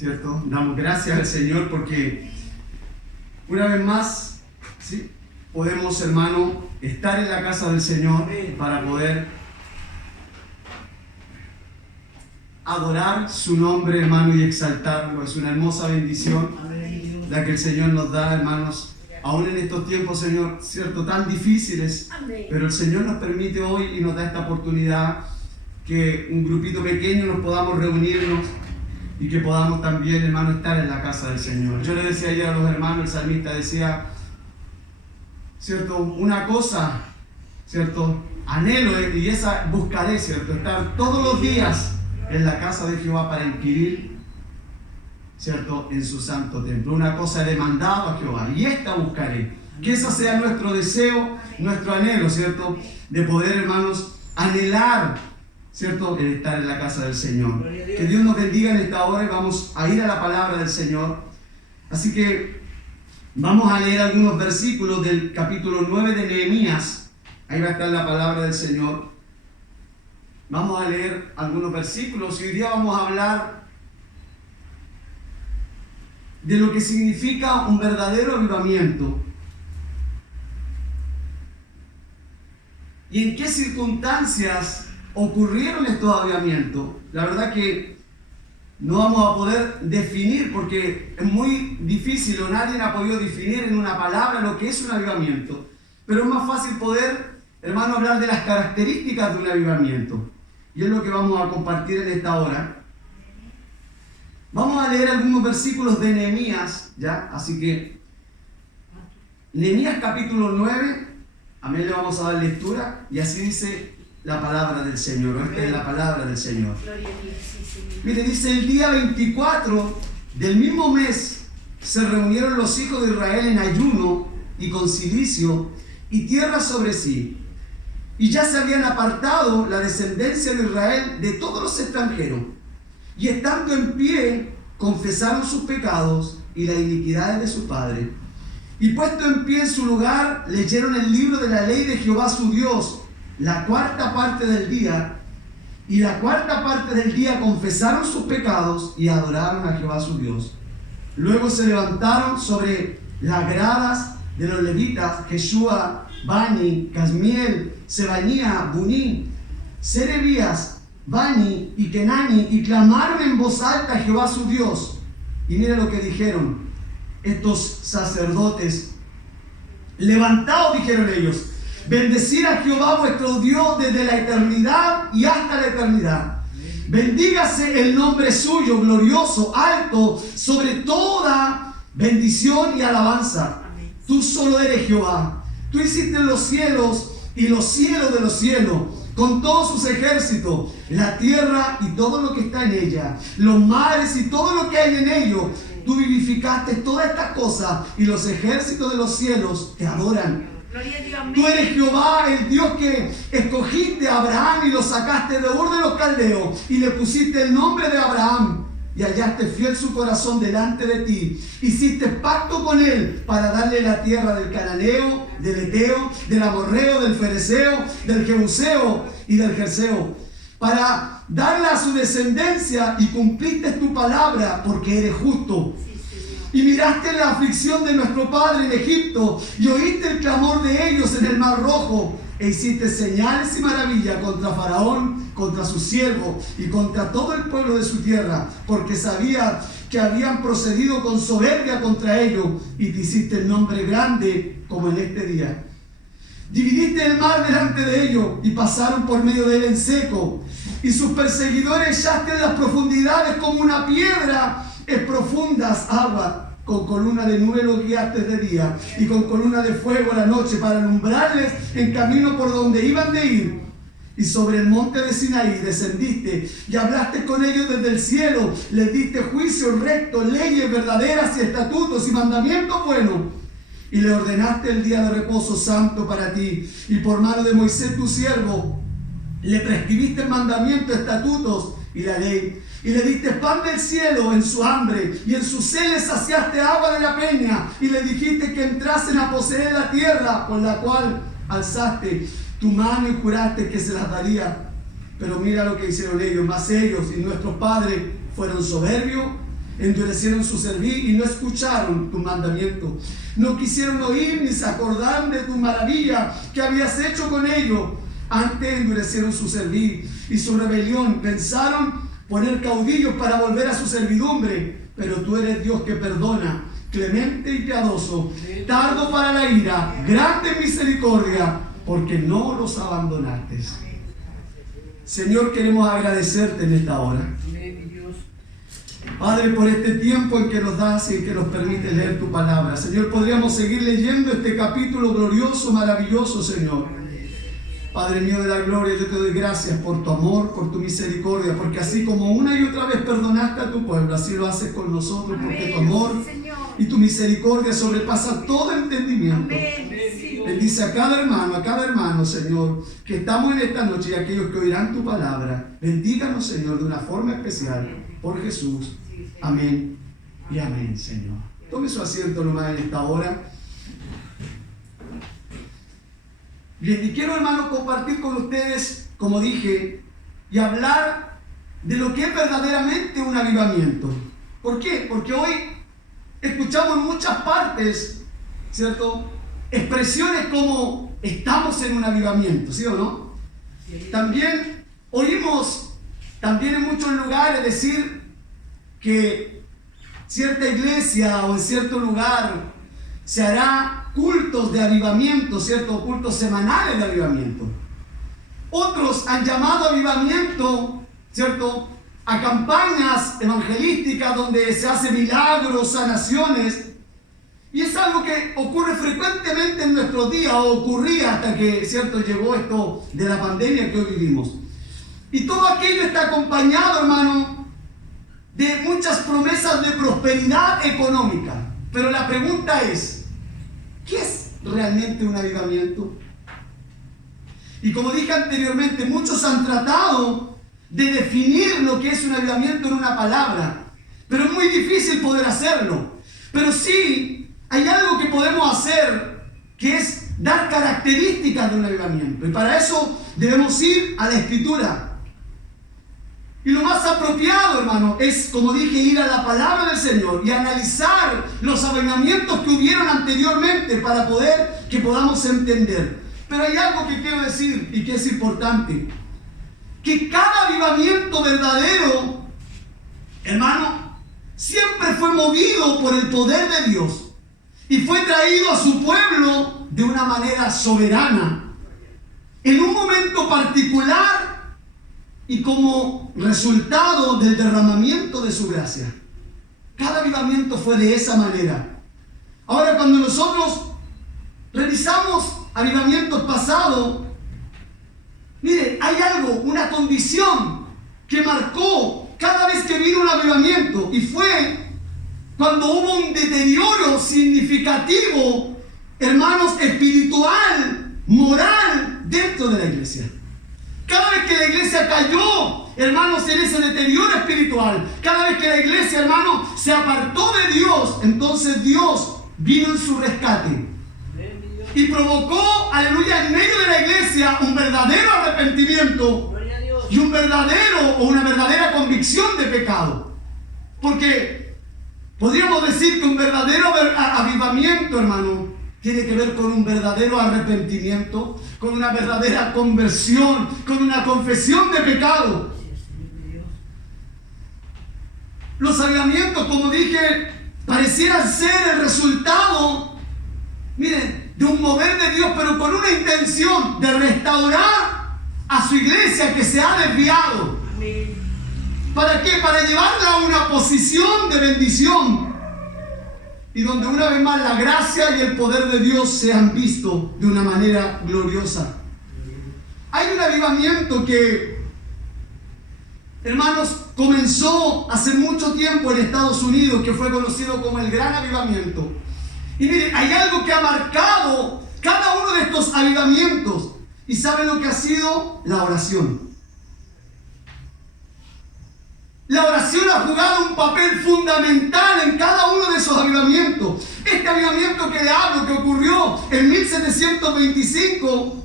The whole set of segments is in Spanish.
¿Cierto? Damos gracias al Señor porque una vez más, ¿sí?, podemos, hermano, estar en la casa del Señor para poder adorar su nombre, hermano, y exaltarlo. Es una hermosa bendición la que el Señor nos da, hermanos, aún en estos tiempos, Señor, ¿cierto?, tan difíciles, pero el Señor nos permite hoy y nos da esta oportunidad que un grupito pequeño nos podamos reunirnos y que podamos también, hermano, estar en la casa del Señor. Yo le decía ayer a los hermanos, el salmista decía, ¿cierto?, una cosa, ¿cierto?, anhelo y esa buscaré, ¿cierto?, estar todos los días en la casa de Jehová para inquirir, ¿cierto?, en su santo templo. Una cosa he demandado a Jehová y esta buscaré. Que ese sea nuestro deseo, nuestro anhelo, ¿cierto?, de poder, hermanos, anhelar, ¿cierto?, el estar en la casa del Señor. Que Dios nos bendiga en esta hora y vamos a ir a la palabra del Señor. Así que vamos a leer algunos versículos del capítulo 9 de Nehemías. Ahí va a estar la palabra del Señor. Vamos a leer algunos versículos y hoy día vamos a hablar de lo que significa un verdadero avivamiento. Y en qué circunstancias ocurrieron estos avivamientos. La verdad que no vamos a poder definir porque es muy difícil o nadie ha podido definir en una palabra lo que es un avivamiento. Pero es más fácil poder, hermano, hablar de las características de un avivamiento. Y es lo que vamos a compartir en esta hora. Vamos a leer algunos versículos de Nehemías, ¿ya? Así que, Nehemías capítulo 9, amén, le vamos a dar lectura y así dice la palabra del Señor. Esta es la palabra del Señor. Mire, dice: el día 24 del mismo mes se reunieron los hijos de Israel en ayuno y con cilicio y tierra sobre sí. Y ya se habían apartado la descendencia de Israel de todos los extranjeros. Y estando en pie, confesaron sus pecados y las iniquidades de sus padres. Y puesto en pie en su lugar, leyeron el libro de la ley de Jehová su Dios, la cuarta parte del día, y la cuarta parte del día confesaron sus pecados y adoraron a Jehová su Dios. Luego se levantaron sobre las gradas de los levitas, Jeshua, Bani, Casmiel, Sebanía, Buní, Serebías, Bani y Kenani, y clamaron en voz alta a Jehová su Dios. Y mira lo que dijeron estos sacerdotes. Levantaos, dijeron ellos, bendecid a Jehová vuestro Dios desde la eternidad y hasta la eternidad. Bendígase el nombre suyo, glorioso, alto, sobre toda bendición y alabanza. Tú solo eres Jehová. Tú hiciste los cielos y los cielos de los cielos, con todos sus ejércitos, la tierra y todo lo que está en ella, los mares y todo lo que hay en ellos. Tú vivificaste todas estas cosas y los ejércitos de los cielos te adoran. Tú eres Jehová, el Dios que escogiste a Abraham y lo sacaste de Ur de los Caldeos y le pusiste el nombre de Abraham y hallaste fiel su corazón delante de ti. Hiciste pacto con él para darle la tierra del cananeo, del eteo, del amorreo, del fereceo, del jebuseo y del jerseo, para darla a su descendencia, y cumpliste tu palabra porque eres justo. Y miraste la aflicción de nuestro padre en Egipto y oíste el clamor de ellos en el Mar Rojo, e hiciste señales y maravillas contra Faraón, contra sus siervos y contra todo el pueblo de su tierra, porque sabía que habían procedido con soberbia contra ellos, y te hiciste el nombre grande como en este día. Dividiste el mar delante de ellos y pasaron por medio de él en seco, y sus perseguidores echaste en las profundidades como una piedra en profundas aguas. Con columna de nube los guiaste de día y con columna de fuego a la noche para alumbrarles en camino por donde iban de ir. Y sobre el monte de Sinaí descendiste y hablaste con ellos desde el cielo. Les diste juicio recto, leyes verdaderas y estatutos y mandamientos buenos. Y le ordenaste el día de reposo santo para ti. Y por mano de Moisés tu siervo le prescribiste mandamientos, estatutos y la ley. Y le diste pan del cielo en su hambre, y en su sed le saciaste agua de la peña, y le dijiste que entrasen a poseer la tierra con la cual alzaste tu mano y juraste que se las daría. Pero mira lo que hicieron ellos, mas ellos y nuestros padres fueron soberbios endurecieron su cerviz y no escucharon tu mandamiento. No quisieron oír ni se acordaron de tu maravilla que habías hecho con ellos. Antes endurecieron su cerviz y su rebelión. Pensaron poner caudillos para volver a su servidumbre. Pero tú eres Dios que perdona, clemente y piadoso, tardo para la ira, grande en misericordia, porque no los abandonaste. Señor, queremos agradecerte en esta hora. Padre, por este tiempo en que nos das y en que nos permite leer tu palabra. Señor, podríamos seguir leyendo este capítulo glorioso, maravilloso, Señor. Padre mío de la gloria, yo te doy gracias por tu amor, por tu misericordia, porque así como una y otra vez perdonaste a tu pueblo, así lo haces con nosotros, porque tu amor y tu misericordia sobrepasa todo entendimiento. Bendice a cada hermano, Señor, que estamos en esta noche y aquellos que oirán tu palabra. Bendíganos, Señor, de una forma especial, por Jesús. Amén y amén, Señor. Tome su asiento nomás en esta hora. Bien, y quiero, hermano, compartir con ustedes, como dije, y hablar de lo que es verdaderamente un avivamiento. ¿Por qué? Porque hoy escuchamos en muchas partes, ¿cierto?, expresiones como estamos en un avivamiento, ¿sí o no? También oímos, en muchos lugares decir que cierta iglesia o en cierto lugar se hará cultos de avivamiento, ¿cierto? Cultos semanales de avivamiento. Otros han llamado avivamiento, ¿cierto?, a campañas evangelísticas donde se hacen milagros, sanaciones. Y es algo que ocurre frecuentemente en nuestros días, o ocurría hasta que, ¿cierto?, llegó esto de la pandemia que hoy vivimos. Y todo aquello está acompañado, hermano, de muchas promesas de prosperidad económica. Pero la pregunta es, ¿qué es realmente un avivamiento? Y como dije anteriormente, muchos han tratado de definir lo que es un avivamiento en una palabra, pero es muy difícil poder hacerlo. Pero sí hay algo que podemos hacer, que es dar características de un avivamiento. Y para eso debemos ir a la Escritura. Y lo más apropiado, hermano, es, como dije, ir a la palabra del Señor y analizar los avivamientos que hubieron anteriormente para que podamos entender. Pero hay algo que quiero decir y que es importante. Que cada avivamiento verdadero, hermano, siempre fue movido por el poder de Dios. Y fue traído a su pueblo de una manera soberana, en un momento particular y como resultado del derramamiento de su gracia. Cada avivamiento fue de esa manera. Ahora, cuando nosotros revisamos avivamientos pasados, mire, hay algo, una condición que marcó cada vez que vino un avivamiento, y fue cuando hubo un deterioro significativo, hermanos, espiritual, moral, dentro de la iglesia. Cada vez que la iglesia cayó, hermanos, en ese deterioro espiritual, cada vez que la iglesia, hermanos, se apartó de Dios, entonces Dios vino en su rescate y provocó, aleluya, en medio de la iglesia un verdadero arrepentimiento y una verdadera convicción de pecado. Porque podríamos decir que un verdadero avivamiento, hermano, tiene que ver con un verdadero arrepentimiento, con una verdadera conversión, con una confesión de pecado. Los avivamientos, como dije, parecieran ser el resultado, miren, de un mover de Dios, pero con una intención de restaurar a su iglesia que se ha desviado. ¿Para qué? Para llevarla a una posición de bendición, y donde una vez más la gracia y el poder de Dios se han visto de una manera gloriosa. Hay un avivamiento que, hermanos, comenzó hace mucho tiempo en Estados Unidos, que fue conocido como el Gran Avivamiento. Y miren, hay algo que ha marcado cada uno de estos avivamientos. ¿Y saben lo que ha sido? La oración. La oración ha jugado un papel fundamental en cada uno de esos avivamientos. Este avivamiento que le hablo, que ocurrió en 1725,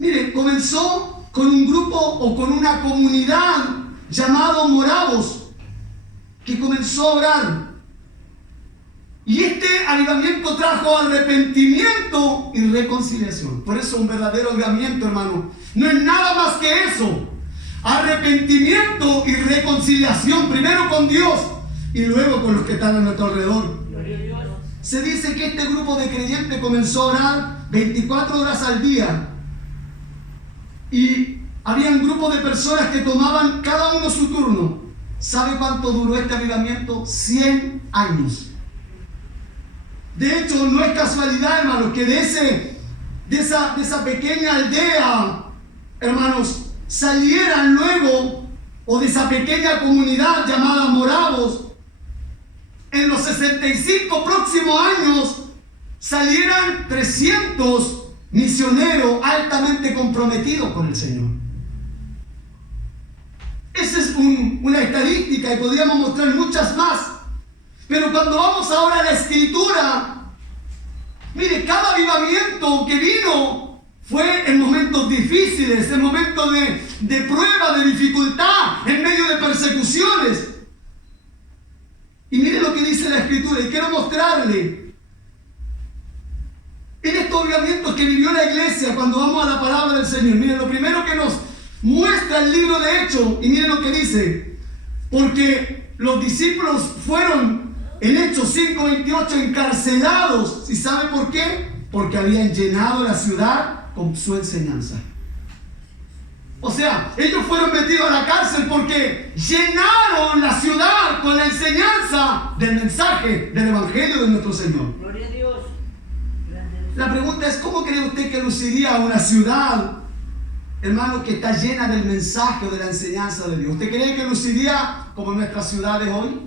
miren, comenzó con un grupo o con una comunidad llamado moravos, que comenzó a orar. Y este avivamiento trajo arrepentimiento y reconciliación. Por eso un verdadero avivamiento, hermano, no es nada más que eso. Arrepentimiento y reconciliación, primero con Dios y luego con los que están a nuestro alrededor. Se dice que este grupo de creyentes comenzó a orar 24 horas al día. Y había un grupo de personas que tomaban cada uno su turno. ¿Sabe cuánto duró este avivamiento? 100 años. De hecho, no es casualidad, hermanos, que de esa pequeña aldea, hermanos, salieran luego, o de esa pequeña comunidad llamada moravos, en los 65 próximos años, salieran 300 misioneros altamente comprometidos con el Señor. Esa es una estadística y podríamos mostrar muchas más. Pero cuando vamos ahora a la Escritura, mire, cada avivamiento que vino fue en momentos difíciles, en momentos de prueba, de dificultad, en medio de persecuciones. Y mire lo que dice la Escritura, y quiero mostrarle. En estos avivamientos que vivió la iglesia, cuando vamos a la palabra del Señor, mire, lo primero que nos muestra el libro de Hechos, y mire lo que dice, porque los discípulos fueron en Hechos 5:28 encarcelados. ¿Y sabe por qué? Porque habían llenado la ciudad con su enseñanza. O sea, ellos fueron metidos a la cárcel porque llenaron la ciudad con la enseñanza del mensaje del Evangelio de nuestro Señor. Gloria a Dios. La pregunta es, ¿cómo cree usted que luciría una ciudad, hermano, que está llena del mensaje o de la enseñanza de Dios? ¿Usted cree que luciría como nuestras ciudades hoy?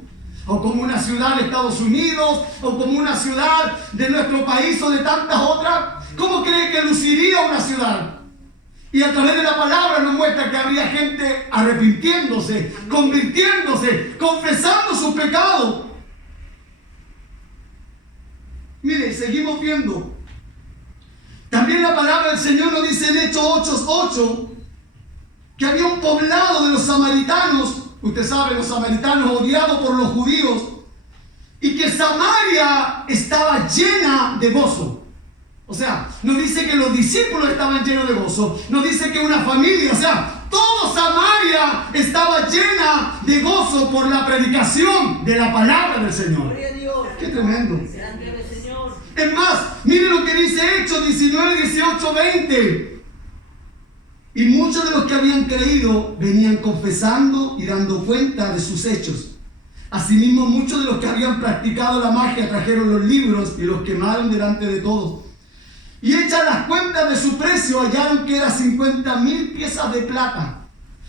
¿O como una ciudad de Estados Unidos? ¿O como una ciudad de nuestro país o de tantas otras? ¿Cómo cree que luciría una ciudad? Y a través de la palabra nos muestra que habría gente arrepintiéndose, convirtiéndose, confesando sus pecados. Mire, seguimos viendo. También la palabra del Señor nos dice en Hechos 8:8 que había un poblado de los samaritanos. Usted sabe, los samaritanos odiados por los judíos, y que Samaria estaba llena de gozo. O sea, nos dice que los discípulos estaban llenos de gozo, nos dice que una familia, o sea, todo Samaria estaba llena de gozo por la predicación de la palabra del Señor. Gloria a Dios. ¡Qué tremendo! Grande el Señor. Es más, mire lo que dice Hechos 19, 18, 20. Y muchos de los que habían creído venían confesando y dando cuenta de sus hechos. Asimismo, muchos de los que habían practicado la magia trajeron los libros y los quemaron delante de todos. Y hechas las cuentas de su precio, hallaron que eran 50,000 piezas de plata.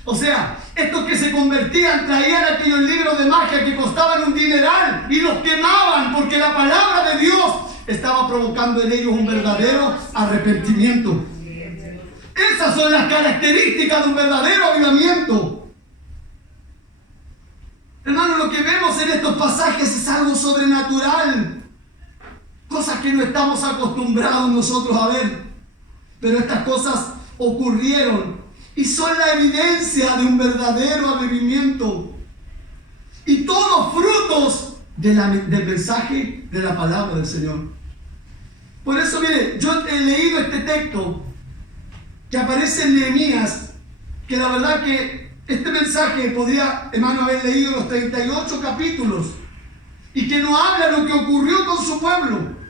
O sea, estos que se convertían traían aquellos libros de magia que costaban un dineral y los quemaban porque la palabra de Dios estaba provocando en ellos un verdadero arrepentimiento. Esas son las características de un verdadero avivamiento. Hermano, lo que vemos en estos pasajes es algo sobrenatural. Cosas que no estamos acostumbrados nosotros a ver. Pero estas cosas ocurrieron y son la evidencia de un verdadero avivamiento. Y todos frutos del mensaje de la palabra del Señor. Por eso, mire, yo he leído este texto que aparece en Nehemías, que la verdad que este mensaje podría, hermano, haber leído los 38 capítulos y que nos habla de lo que ocurrió con su pueblo.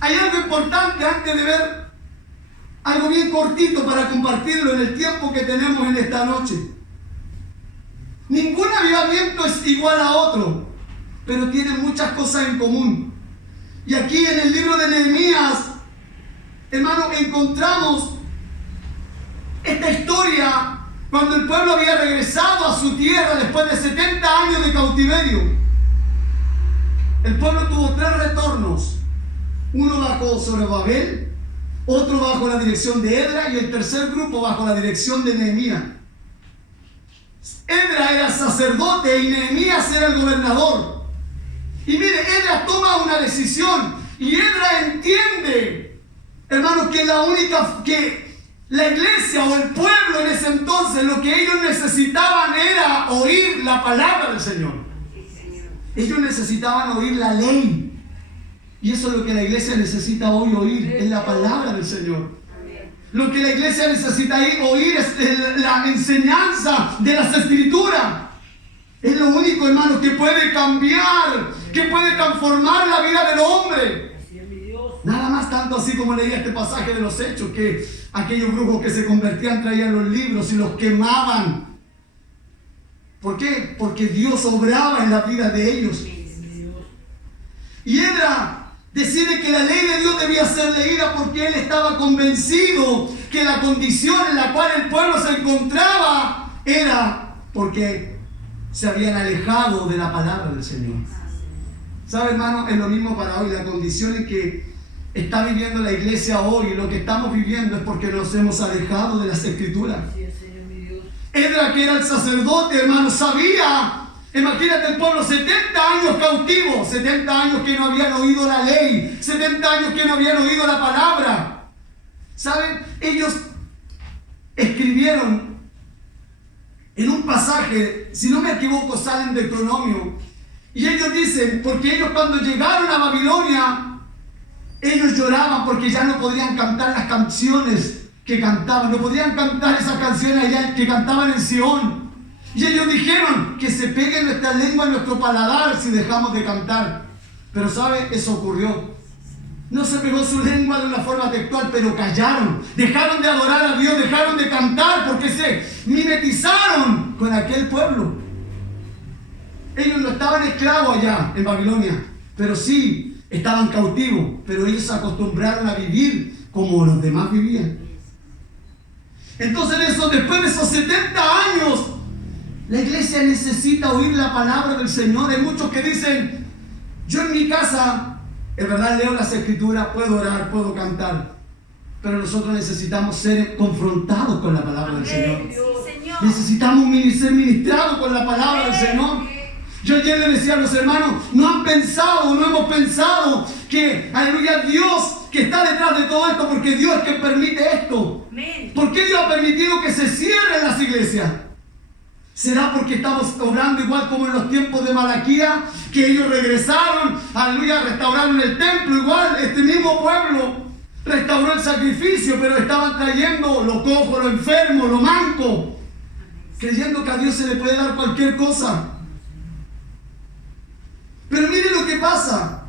Hay algo importante antes de ver algo bien cortito para compartirlo en el tiempo que tenemos en esta noche. Ningún avivamiento es igual a otro, pero tienen muchas cosas en común. Y aquí en el libro de Nehemías, hermano, encontramos esta historia cuando el pueblo había regresado a su tierra después de 70 años de cautiverio. El pueblo tuvo 3 retornos. Uno bajo Zorobabel, otro bajo la dirección de Edra y el tercer grupo bajo la dirección de Nehemías. Edra era sacerdote y Nehemías era el gobernador. Y mire, Edra toma una decisión y Edra entiende, hermanos, que La iglesia o el pueblo en ese entonces, lo que ellos necesitaban era oír la palabra del Señor. Ellos necesitaban oír la ley. Y eso es lo que la iglesia necesita hoy oír, es la palabra del Señor. Lo que la iglesia necesita oír es la enseñanza de las Escrituras. Es lo único, hermano, que puede cambiar, que puede transformar la vida del hombre. Nada más tanto así como leía este pasaje de los Hechos, que aquellos brujos que se convertían traían los libros y los quemaban. ¿Por qué? Porque Dios obraba en la vida de ellos. Y Edra decide que la ley de Dios debía ser leída porque él estaba convencido que la condición en la cual el pueblo se encontraba era porque se habían alejado de la palabra del Señor. ¿Sabe, hermano? Es lo mismo para hoy. La condición en que está viviendo la iglesia hoy, y lo que estamos viviendo es porque nos hemos alejado de las Escrituras. Edra, que era el sacerdote, hermano, sabía, imagínate el pueblo, 70 años cautivo, 70 años que no habían oído la ley, 70 años que no habían oído la palabra. ¿Saben? Ellos escribieron en un pasaje, si no me equivoco, salen de Deuteronomio, y ellos dicen, porque ellos cuando llegaron a Babilonia, ellos lloraban porque ya no podían cantar las canciones que cantaban, no podían cantar esas canciones allá que cantaban en Sion. Y ellos dijeron que se pegue nuestra lengua en nuestro paladar si dejamos de cantar. Pero ¿sabe? Eso ocurrió. No se pegó su lengua de una forma textual, pero callaron. Dejaron de adorar a Dios, dejaron de cantar porque se mimetizaron con aquel pueblo. Ellos no estaban esclavos allá en Babilonia, pero sí estaban cautivos, pero ellos se acostumbraron a vivir como los demás vivían. Entonces después de esos 70 años, la iglesia necesita oír la palabra del Señor. Hay muchos que dicen, yo en mi casa, es verdad, leo las Escrituras, puedo orar, puedo cantar, pero nosotros necesitamos ser confrontados con la palabra del Señor. Necesitamos ser ministrados con la palabra del Señor. Yo ayer le decía a los hermanos, no hemos pensado que, aleluya, Dios que está detrás de todo esto, porque Dios es quien permite esto. ¿Por qué Dios ha permitido que se cierren las iglesias? ¿Será porque estamos obrando igual como en los tiempos de Malaquía, que ellos regresaron, aleluya, restauraron el templo, igual este mismo pueblo restauró el sacrificio, pero estaban trayendo lo cojo, lo enfermo, lo manco, creyendo que a Dios se le puede dar cualquier cosa? Pero mire lo que pasa.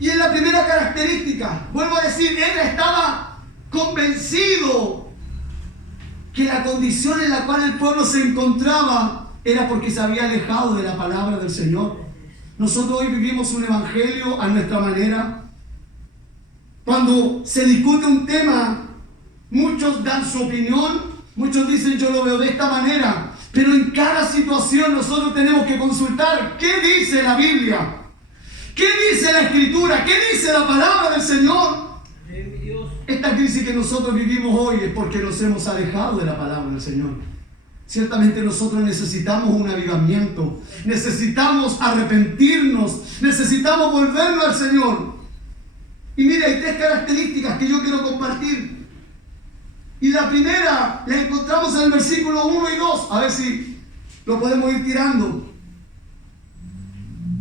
Y es la primera característica. Vuelvo a decir, él estaba convencido que la condición en la cual el pueblo se encontraba era porque se había alejado de la palabra del Señor. Nosotros hoy vivimos un evangelio a nuestra manera. Cuando se discute un tema, muchos dan su opinión, muchos dicen yo lo veo de esta manera. Pero en cada situación nosotros tenemos que consultar qué dice la Biblia, qué dice la Escritura, qué dice la palabra del Señor. Esta crisis que nosotros vivimos hoy es porque nos hemos alejado de la palabra del Señor. Ciertamente nosotros necesitamos un avivamiento, necesitamos arrepentirnos, necesitamos volvernos al Señor. Y mire, hay 3 características que yo quiero compartir. Y la primera la encontramos en el versículo 1 y 2. A ver si lo podemos ir tirando.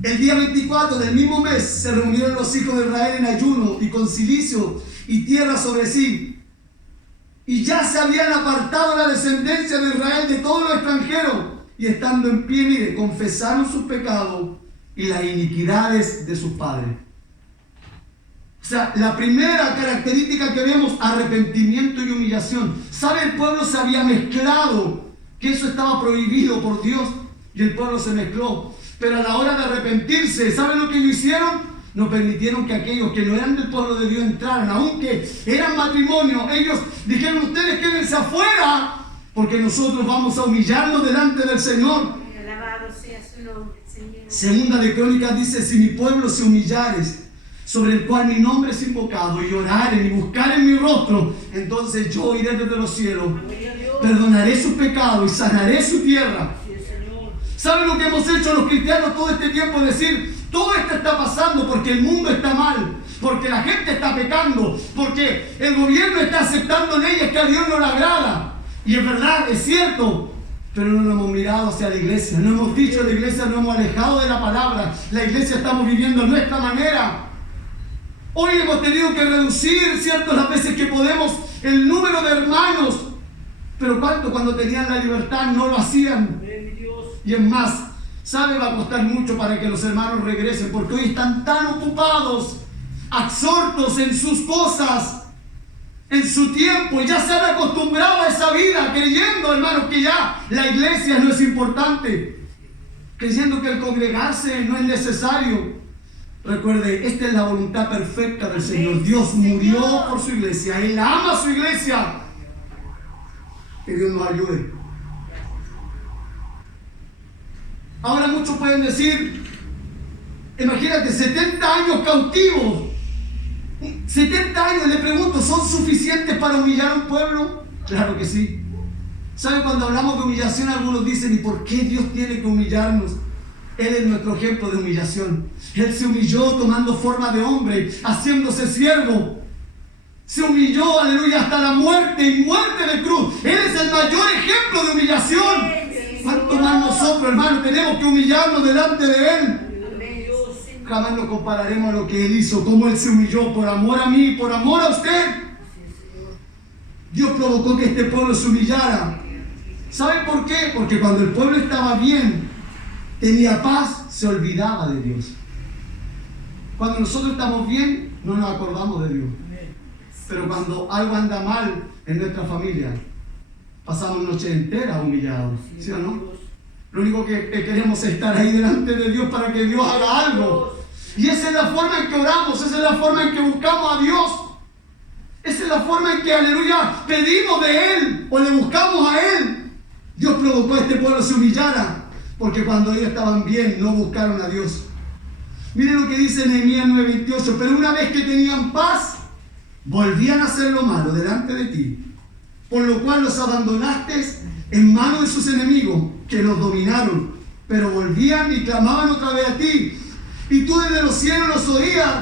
El día 24 del mismo mes se reunieron los hijos de Israel en ayuno y con cilicio y tierra sobre sí. Y ya se habían apartado la descendencia de Israel de todos los extranjeros. Y estando en pie, mire, confesaron sus pecados y las iniquidades de sus padres. O sea, la primera característica que vemos, arrepentimiento y humillación. ¿Sabe? El pueblo se había mezclado, que eso estaba prohibido por Dios, y el pueblo se mezcló. Pero a la hora de arrepentirse, ¿saben lo que ellos hicieron? No permitieron que aquellos que no eran del pueblo de Dios entraran, aunque eran matrimonio. Ellos dijeron, ustedes quédense afuera, porque nosotros vamos a humillarnos delante del Señor. Alabado sea su nombre, Señor. Segunda de Crónicas dice, si mi pueblo se humillares, sobre el cual mi nombre es invocado, y oraren y buscaren mi rostro, entonces yo oiré desde los cielos, perdonaré sus pecados y sanaré su tierra. ¿Saben lo que hemos hecho los cristianos todo este tiempo? Decir, todo esto está pasando porque el mundo está mal, porque la gente está pecando, porque el gobierno está aceptando leyes que a Dios no le agrada. Y es verdad, es cierto, pero no nos hemos mirado hacia la iglesia, no hemos dicho a la iglesia, no hemos alejado de la palabra. La iglesia estamos viviendo a nuestra manera. Hoy hemos tenido que reducir, ¿cierto?, las veces que podemos el número de hermanos, pero ¿cuánto cuando tenían la libertad no lo hacían? Y es más, ¿sabe? Va a costar mucho para que los hermanos regresen, porque hoy están tan ocupados, absortos en sus cosas, en su tiempo, y ya se han acostumbrado a esa vida, creyendo, hermanos, que ya la iglesia no es importante, creyendo que el congregarse no es necesario. Recuerde, esta es la voluntad perfecta del Señor. Dios murió por su iglesia, Él ama a su iglesia. Que Dios nos ayude. Ahora muchos pueden decir, imagínate, 70 años cautivos. 70 años, le pregunto, ¿son suficientes para humillar a un pueblo? Claro que sí. ¿Sabe? Cuando hablamos de humillación, algunos dicen, ¿y por qué Dios tiene que humillarnos? Él es nuestro ejemplo de humillación. Él se humilló tomando forma de hombre, haciéndose siervo. Se humilló, aleluya, hasta la muerte y muerte de cruz. Él es el mayor ejemplo de humillación. ¿Cuánto más nosotros, hermanos, tenemos que humillarnos delante de Él? Jamás nos compararemos a lo que Él hizo, cómo Él se humilló por amor a mí, por amor a usted. Dios provocó que este pueblo se humillara. ¿Saben por qué? Porque cuando el pueblo estaba bien, tenía paz, se olvidaba de Dios. Cuando nosotros estamos bien, no nos acordamos de Dios. Pero cuando algo anda mal en nuestra familia, pasamos noche entera humillados, ¿sí o no? Lo único que queremos es estar ahí delante de Dios para que Dios haga algo. Y esa es la forma en que oramos, esa es la forma en que buscamos a Dios. Esa es la forma en que, aleluya, pedimos de Él o le buscamos a Él. Dios provocó a este pueblo se humillara, porque cuando ellos estaban bien, no buscaron a Dios. Miren lo que dice Nehemías 9:28, pero una vez que tenían paz, volvían a hacer lo malo delante de ti, por lo cual los abandonaste en manos de sus enemigos, que los dominaron, pero volvían y clamaban otra vez a ti, y tú desde los cielos los oías,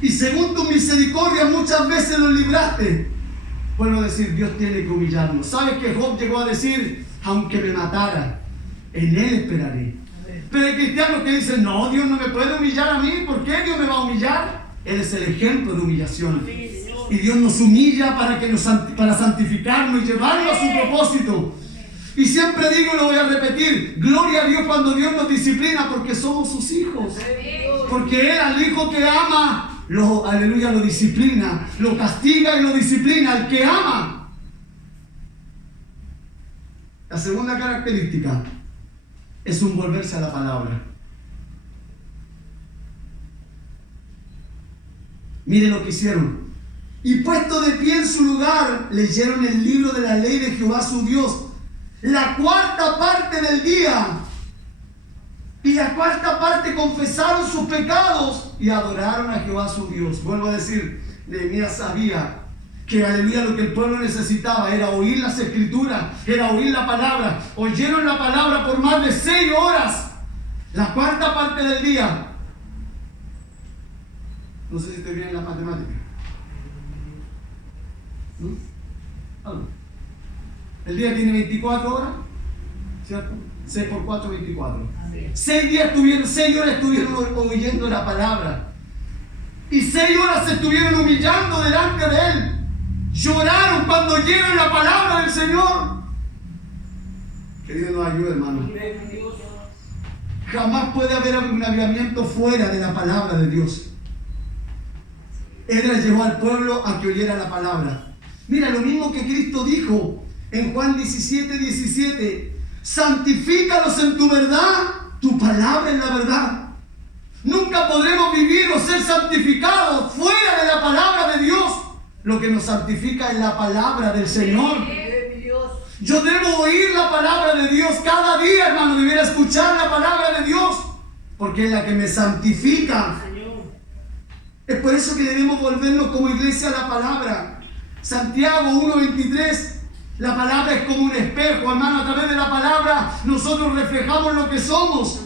y según tu misericordia muchas veces los libraste. Vuelvo a decir, Dios tiene que humillarnos. ¿Sabes que Job llegó a decir, aunque me matara, en Él esperaré? Pero hay cristianos que dicen, no, Dios no me puede humillar a mí. ¿Por qué Dios me va a humillar? Él es el ejemplo de humillación. Y Dios nos humilla para santificarnos y llevarnos a su propósito. Y siempre digo y lo voy a repetir, gloria a Dios cuando Dios nos disciplina, porque somos sus hijos. Porque Él al hijo que ama, aleluya, lo disciplina, lo castiga y lo disciplina. Al que ama. La segunda característica es un volverse a la palabra. Miren lo que hicieron. Y puesto de pie en su lugar, leyeron el libro de la ley de Jehová su Dios, la cuarta parte del día. Y la cuarta parte confesaron sus pecados y adoraron a Jehová su Dios. Vuelvo a decir, Nehemías sabía que, aleluya, lo que el pueblo necesitaba era oír las escrituras, era oír la palabra. Oyeron la palabra por más de 6 horas, la cuarta parte del día. No sé si te vienen las matemáticas. ¿No? El día tiene 24 horas, ¿cierto? 6 por 4, 24. 6 horas estuvieron oyendo la palabra. Y 6 horas se estuvieron humillando delante de Él. Lloraron cuando oyeron la palabra del Señor. Que Dios nos ayude, hermano. Jamás puede haber un avivamiento fuera de la palabra de Dios. Él llevó al pueblo a que oyera la palabra. Mira, lo mismo que Cristo dijo en Juan 17:17. Santifícalos en tu verdad, tu palabra es la verdad. Nunca podremos vivir o ser santificados fuera de la palabra de Dios. Lo que nos santifica es la palabra del Señor. Yo debo oír la palabra de Dios cada día, hermano. Debería escuchar la palabra de Dios, porque es la que me santifica. Es por eso que debemos volvernos como iglesia a la palabra. Santiago 1:23. La palabra es como un espejo, hermano. A través de la palabra nosotros reflejamos lo que somos.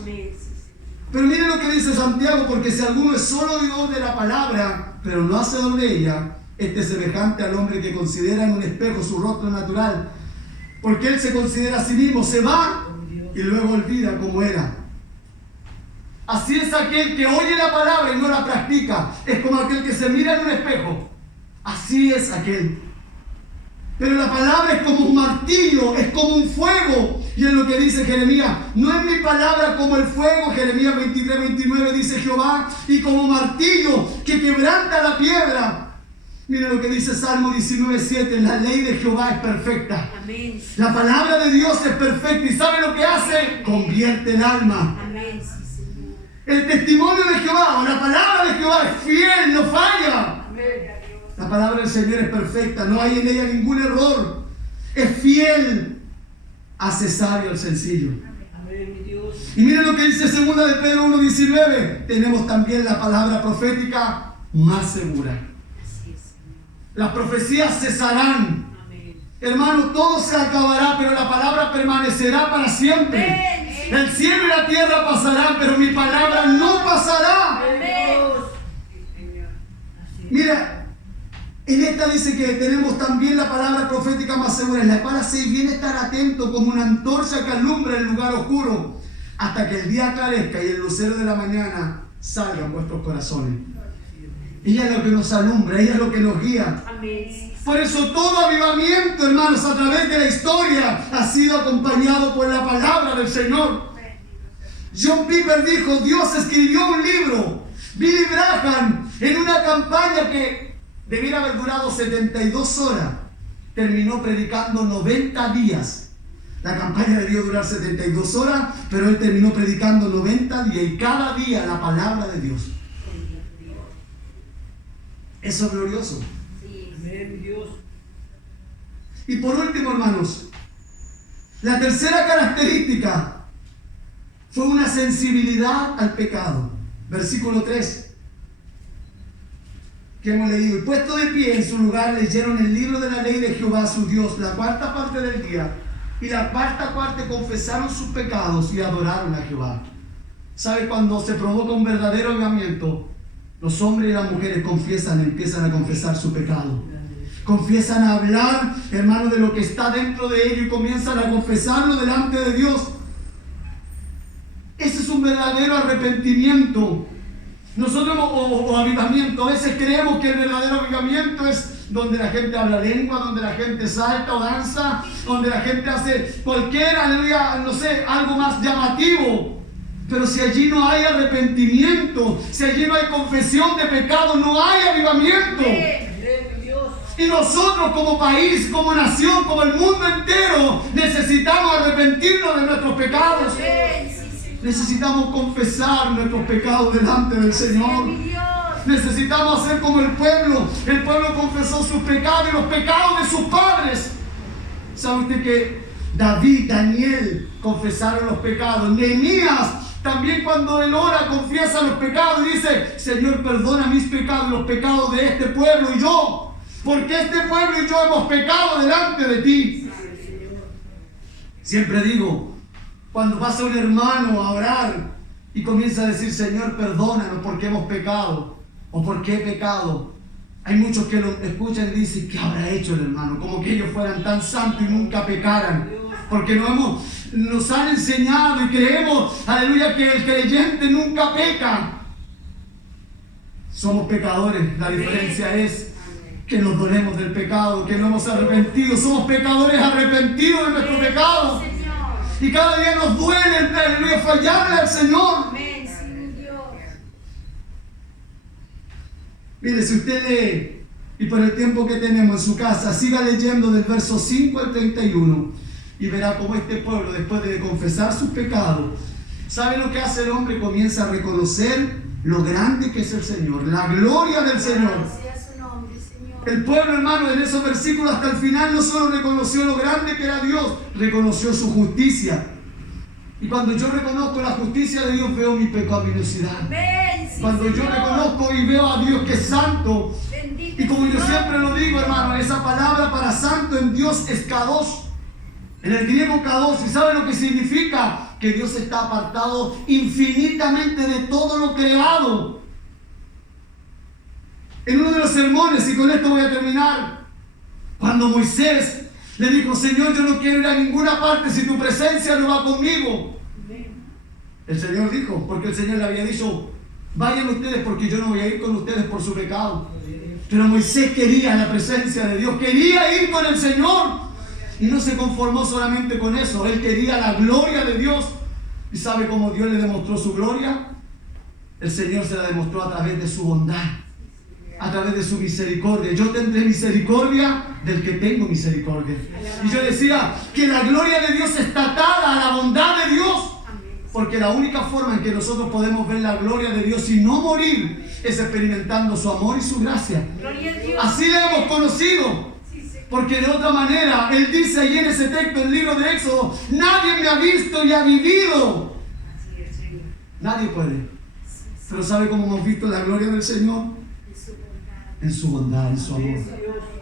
Pero miren lo que dice Santiago, porque si alguno es solo oidor de la palabra, pero no hacedor de ella, este es semejante al hombre que considera en un espejo su rostro natural, porque él se considera a sí mismo, se va y luego olvida cómo era. Así es aquel que oye la palabra y no la practica. Es como aquel que se mira en un espejo. Así es aquel. Pero la palabra es como un martillo, es como un fuego. Y es lo que dice Jeremías. No es mi palabra como el fuego. Jeremías 23:29 dice Jehová. Y como martillo que quebranta la piedra. Miren lo que dice Salmo 19:7. La ley de Jehová es perfecta. Amén. La palabra de Dios es perfecta. ¿Y sabe lo que hace? Convierte el alma. Amén. Sí, Señor. El testimonio de Jehová o la palabra de Jehová es fiel, no falla. Amén. La palabra del Señor es perfecta, no hay en ella ningún error. Es fiel, hace sabio al sencillo. Amén, mi Dios. Y miren lo que dice 2 de Pedro 1:19. Tenemos también la palabra profética más segura. Así es, Señor. Las profecías cesarán. Amén. Hermano, todo se acabará, pero la palabra permanecerá para siempre. Amén. El cielo y la tierra pasarán, pero mi palabra no pasará. Amén. Mira, en esta dice que tenemos también la palabra profética más segura, en la cual hace bien estar atento como una antorcha que alumbra el lugar oscuro, hasta que el día aclarezca y el lucero de la mañana salga en vuestros corazones. Ella es lo que nos alumbra, ella es lo que nos guía. Amén. Por eso todo avivamiento, hermanos, a través de la historia ha sido acompañado por la palabra del Señor. John Piper dijo, Dios escribió un libro. Billy Graham, en una campaña que debiera haber durado 72 horas, terminó predicando 90 días. La campaña debió durar 72 horas, pero él terminó predicando 90 días y cada día la palabra de Dios. Eso es glorioso. Amén, Dios. Y por último, hermanos, la tercera característica fue una sensibilidad al pecado. Versículo 3. Que hemos leído. Y puesto de pie en su lugar, leyeron el libro de la ley de Jehová su Dios, la cuarta parte del día. Y la cuarta parte confesaron sus pecados y adoraron a Jehová. ¿Sabe? Cuando se provoca un verdadero avivamiento, los hombres y las mujeres empiezan a confesar su pecado. Confiesan a hablar, hermano, de lo que está dentro de ellos y comienzan a confesarlo delante de Dios. Ese es un verdadero arrepentimiento. Nosotros, o avivamiento, a veces creemos que el verdadero avivamiento es donde la gente habla lengua, donde la gente salta o danza, donde la gente hace cualquier, aleluya, no sé, algo más llamativo. Pero si allí no hay arrepentimiento, si allí no hay confesión de pecado, no hay avivamiento. Y nosotros como país, como nación, como el mundo entero, necesitamos arrepentirnos de nuestros pecados. Necesitamos confesar nuestros pecados delante del Señor. Necesitamos hacer como el pueblo. El pueblo confesó sus pecados y los pecados de sus padres. ¿Sabe usted que David, Daniel confesaron los pecados? Nehemías también, cuando él ora, confiesa los pecados y dice: Señor, perdona mis pecados y los pecados de este pueblo y yo, porque este pueblo y yo hemos pecado delante de ti. Siempre digo, cuando pasa un hermano a orar y comienza a decir: Señor, perdónanos porque hemos pecado o porque he pecado, hay muchos que lo escuchan y dicen: ¿qué habrá hecho el hermano? Como que ellos fueran tan santos y nunca pecaran. Porque nos han enseñado y creemos, aleluya, que el creyente nunca peca. Somos pecadores, la diferencia es que nos dolemos del pecado, que no hemos arrepentido. Somos pecadores arrepentidos de nuestro pecado. Y cada día nos duele, aleluya, fallarle al Señor. Amén, sí, Dios. Mire, si usted lee, y por el tiempo que tenemos en su casa, siga leyendo del verso 5 al 31, y verá cómo este pueblo, después de confesar sus pecados, ¿sabe lo que hace el hombre? Comienza a reconocer lo grande que es el Señor, la gloria del Señor. Sea su nombre, Señor. El pueblo, hermano, en esos versículos hasta el final no solo reconoció lo grande que era Dios, reconoció su justicia. Y cuando yo reconozco la justicia de Dios, veo mi pecaminosidad. Amén, sí, Cuando yo Señor. reconozco y veo a Dios que es santo, Bendito y como yo Señor. siempre lo digo, hermano, esa palabra para santo en Dios es kadosh. En el griego kadosh, ¿y sabe lo que significa? que Dios está apartado infinitamente de todo lo creado. En uno de los sermones, y con esto voy a terminar, cuando Moisés le dijo: Señor, yo no quiero ir a ninguna parte si tu presencia no va conmigo. El Señor dijo, porque el Señor le había dicho: vayan ustedes porque yo no voy a ir con ustedes por su pecado. Pero Moisés quería la presencia de Dios, quería ir con el Señor. Y no se conformó solamente con eso, él quería la gloria de Dios. ¿Y sabe cómo Dios le demostró su gloria? El Señor se la demostró a través de su bondad, a través de su misericordia. Yo tendré misericordia del que tengo misericordia. Y yo decía que la gloria de Dios está atada a la bondad de Dios. Porque la única forma en que nosotros podemos ver la gloria de Dios y no morir es experimentando su amor y su gracia. Así le hemos conocido. Porque de otra manera, Él dice ahí en ese texto, en el libro de Éxodo: nadie me ha visto y ha vivido. Nadie puede. Pero ¿sabe cómo hemos visto la gloria del Señor? En su bondad, en su amor.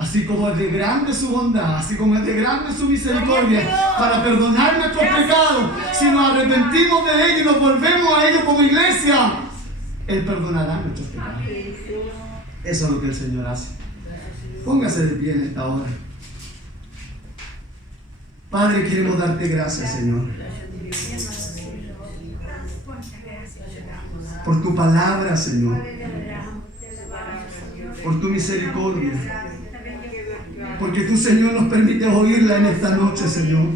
Así como es de grande su bondad, así como es de grande su misericordia para perdonar nuestros pecados. Si nos arrepentimos de ellos y nos volvemos a ellos como iglesia, Él perdonará nuestros pecados. Eso es lo que el Señor hace. Póngase de pie en esta hora. Padre, queremos darte gracias, Señor, por tu palabra, Señor, por tu misericordia, porque tú, Señor, nos permites oírla en esta noche, Señor.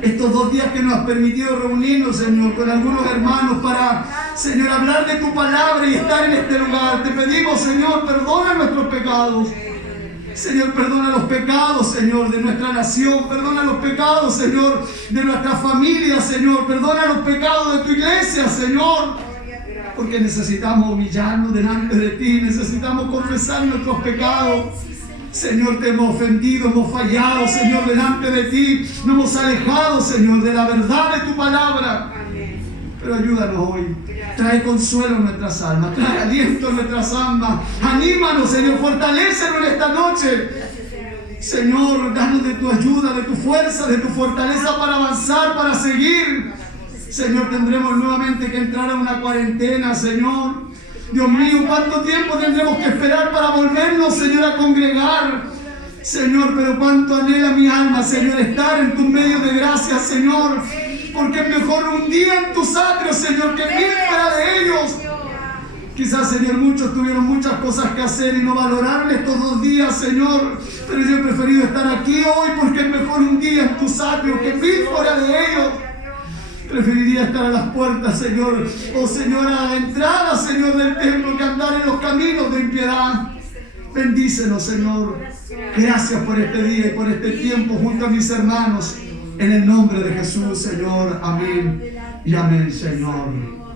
Estos 2 días que nos has permitido reunirnos, Señor, con algunos hermanos para, Señor, hablar de tu palabra y estar en este lugar. Te pedimos, Señor, perdona nuestros pecados. Señor, perdona los pecados, Señor, de nuestra nación. Perdona los pecados, Señor, de nuestra familia, Señor. Perdona los pecados de tu iglesia, Señor. Porque necesitamos humillarnos delante de ti. Necesitamos confesar nuestros pecados. Señor, te hemos ofendido, hemos fallado, Señor, delante de ti. Nos hemos alejado, Señor, de la verdad de tu palabra. Pero ayúdanos hoy. Trae consuelo en nuestras almas, trae aliento en nuestras almas. Anímanos, Señor, fortalécenos en esta noche. Señor, danos de tu ayuda, de tu fuerza, de tu fortaleza para avanzar, para seguir. Señor, tendremos nuevamente que entrar a una cuarentena, Señor. Dios mío, ¿cuánto tiempo tendremos que esperar para volvernos, Señor, a congregar? Señor, pero cuánto anhela mi alma, Señor, estar en tus medios de gracia, Señor. Porque es mejor un día en tus atrios, Señor, que 1000 fuera de ellos. Quizás, Señor, muchos tuvieron muchas cosas que hacer y no valoraron estos 2 días, Señor. Pero yo he preferido estar aquí hoy porque es mejor un día en tus atrios que 1000 fuera de ellos. Preferiría estar a las puertas, Señor, oh Señor, a la entrada, Señor, del templo, que andar en los caminos de impiedad. Bendícenos, Señor. Gracias por este día y por este tiempo junto a mis hermanos. En el nombre de Jesús, Señor. Amén y amén, Señor.